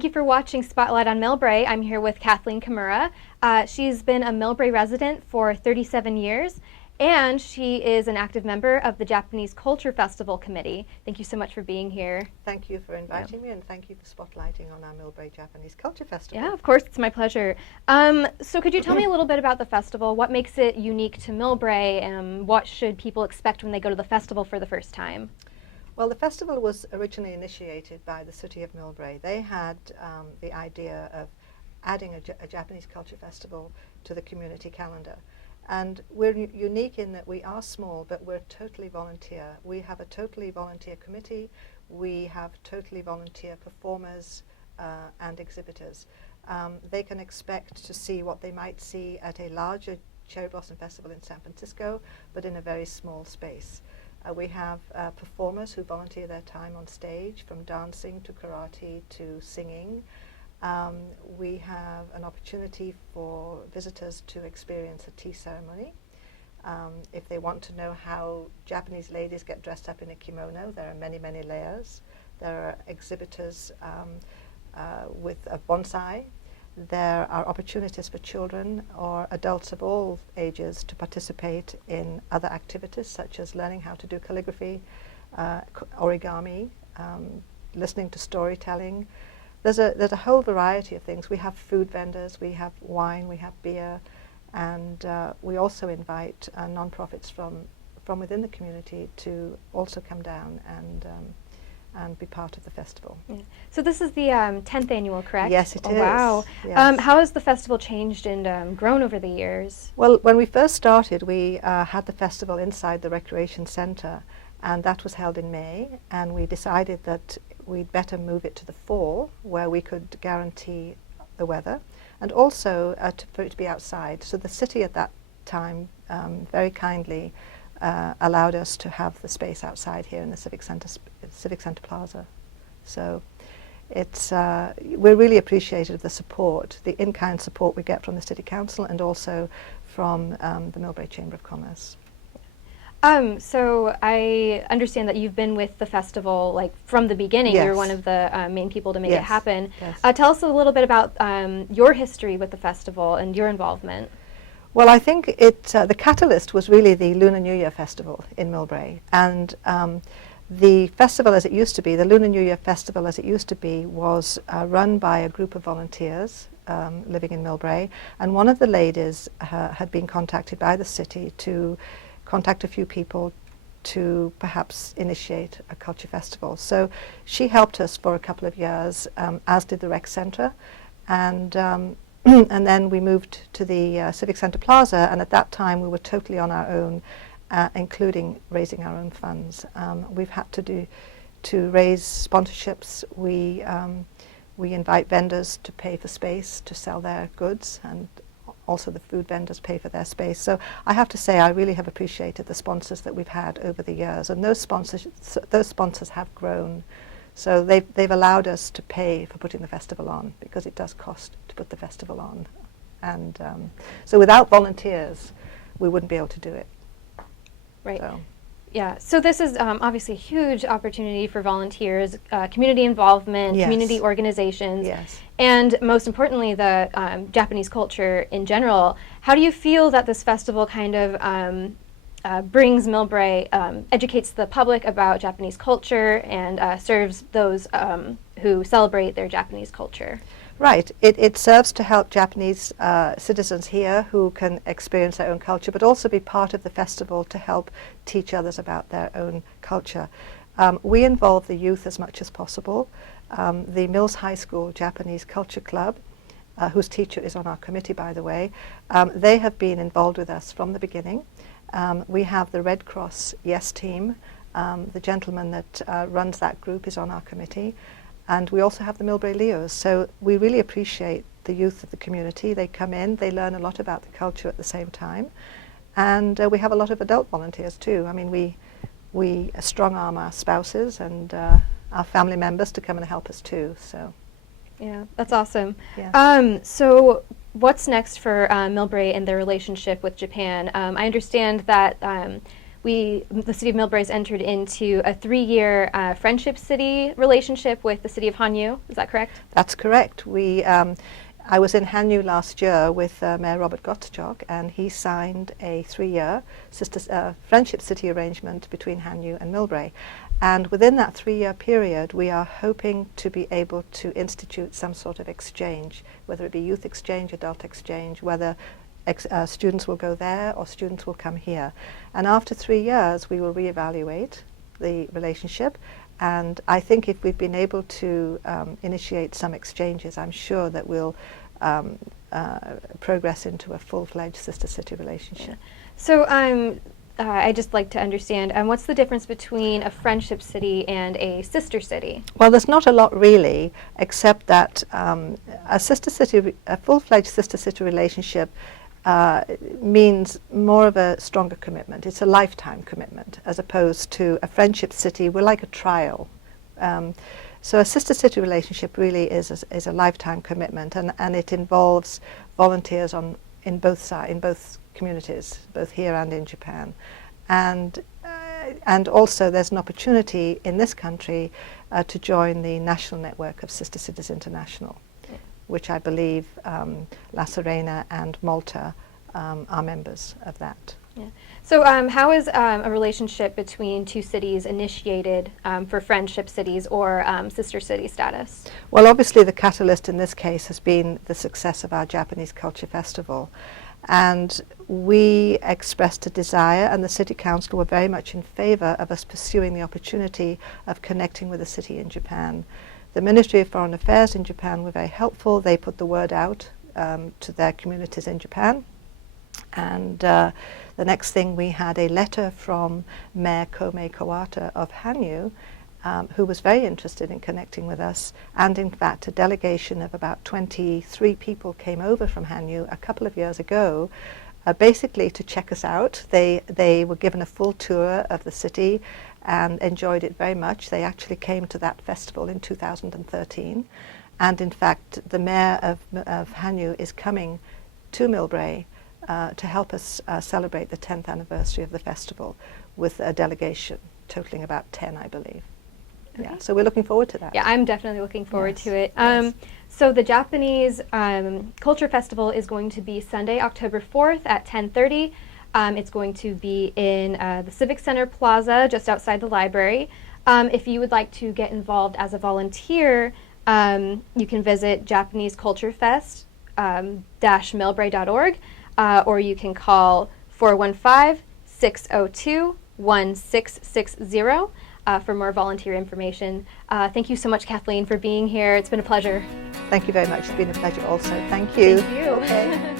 Thank you for watching Spotlight on Millbrae. I'm here with Kathleen Kimura. She's been a Millbrae resident for 37 years, and she is an active member of the Japanese Culture Festival Committee. Thank you so much for being here. Thank you for inviting me, and thank you for spotlighting on our Millbrae Japanese Culture Festival. Yeah, of course, it's my pleasure. So could you tell me a little bit about the festival? What makes it unique to Millbrae, and what should people expect when they go to the festival for the first time? Well, the festival was originally initiated by the city of Millbrae. They had the idea of adding a Japanese culture festival to the community calendar. And we're unique in that we are small, but we're totally volunteer. We have a totally volunteer committee. We have totally volunteer performers and exhibitors. They can expect to see what they might see at a larger cherry blossom festival in San Francisco, but in a very small space. We have performers who volunteer their time on stage, from dancing to karate to singing. We have an opportunity for visitors to experience a tea ceremony. If they want to know how Japanese ladies get dressed up in a kimono, there are many, many layers. There are exhibitors with a bonsai. There are opportunities for children or adults of all ages to participate in other activities, such as learning how to do calligraphy, origami, listening to storytelling. There's a whole variety of things. We have food vendors, we have wine, we have beer, and we also invite non-profits from within the community to also come down and be part of the festival. Yeah. So this is the 10th annual, correct? Yes, it is. Wow. Yes. How has the festival changed and grown over the years? Well, when we first started, we had the festival inside the recreation center, and that was held in May, and we decided that we'd better move it to the fall, where we could guarantee the weather, and also for it to be outside. So the city at that time very kindly allowed us to have the space outside here in the Civic Center Plaza. So it's we're really appreciative of the support, the in-kind support we get from the City Council and also from the Millbrae Chamber of Commerce. So I understand that you've been with the festival like from the beginning. Yes. You're one of the main people to make Yes. it happen. Yes. Tell us a little bit about your history with the festival and your involvement. Well, I think the catalyst was really the Lunar New Year Festival in Millbrae, and the festival as it used to be, the Lunar New Year Festival as it used to be, was run by a group of volunteers living in Millbrae, and one of the ladies had been contacted by the city to contact a few people to perhaps initiate a culture festival. So she helped us for a couple of years, as did the rec centre, and and then we moved to the Civic Center Plaza, and at that time we were totally on our own, including raising our own funds. We've had to raise sponsorships. We invite vendors to pay for space to sell their goods, and also the food vendors pay for their space. So I have to say I really have appreciated the sponsors that we've had over the years, and those sponsors have grown. So they've allowed us to pay for putting the festival on, because it does cost to put the festival on. And so without volunteers, we wouldn't be able to do it. Right. So. Yeah. So this is obviously a huge opportunity for volunteers, community involvement, Yes. community organizations, Yes. and most importantly, the Japanese culture in general. How do you feel that this festival kind of brings Millbrae, educates the public about Japanese culture and serves those who celebrate their Japanese culture? Right. It serves to help Japanese citizens here who can experience their own culture, but also be part of the festival to help teach others about their own culture. We involve the youth as much as possible. The Mills High School Japanese Culture Club, whose teacher is on our committee, by the way, they have been involved with us from the beginning. We have the Red Cross Yes team. The gentleman that runs that group is on our committee. And we also have the Millbrae Leos. So we really appreciate the youth of the community. They come in, they learn a lot about the culture at the same time. And we have a lot of adult volunteers too. I mean, we strong arm our spouses and our family members to come and help us too. So. Yeah, that's awesome. Yeah. So what's next for Millbrae and their relationship with Japan? I understand that the City of Millbrae has entered into a 3-year Friendship City relationship with the City of Hanyu. Is that correct? That's correct. I was in Hanyu last year with Mayor Robert Gottschalk, and he signed a 3-year Friendship City arrangement between Hanyu and Millbrae. And within that 3-year period, we are hoping to be able to institute some sort of exchange, whether it be youth exchange, adult exchange, whether students will go there or students will come here. And after 3 years, we will reevaluate the relationship. And I think if we've been able to initiate some exchanges, I'm sure that we'll progress into a full-fledged sister city relationship. So I'd just like to understand, what's the difference between a friendship city and a sister city? Well, there's not a lot really, except that a full-fledged sister city relationship means more of a stronger commitment. It's a lifetime commitment, as opposed to a friendship city. We're like a trial. So a sister city relationship really is a lifetime commitment, and it involves volunteers in both communities, both here and in Japan. And also there's an opportunity in this country to join the national network of Sister Cities International, which I believe La Serena and Malta are members of that. Yeah. So how is a relationship between two cities initiated for friendship cities or sister city status? Well, obviously the catalyst in this case has been the success of our Japanese Culture Festival. And we expressed a desire, and the City Council were very much in favor of us pursuing the opportunity of connecting with a city in Japan. The Ministry of Foreign Affairs in Japan were very helpful. They put the word out to their communities in Japan. And the next thing, we had a letter from Mayor Komei Kawata of Hanyu, who was very interested in connecting with us. And in fact, a delegation of about 23 people came over from Hanyu a couple of years ago, basically to check us out. They were given a full tour of the city and enjoyed it very much. They actually came to that festival in 2013. And in fact, the mayor of Hanyu is coming to Millbrae to help us celebrate the 10th anniversary of the festival with a delegation totaling about 10, I believe. Okay. Yeah, so we're looking forward to that. Yeah, I'm definitely looking forward to it. Yes. So the Japanese Culture Festival is going to be Sunday, October 4th at 10:30. It's going to be in the Civic Center Plaza, just outside the library. If you would like to get involved as a volunteer, you can visit JapaneseCultureFest-millbrae.org, or you can call 415-602-1660 for more volunteer information. Thank you so much, Kathleen, for being here. It's been a pleasure. Thank you very much. It's been a pleasure also. Thank you. Thank you. Okay.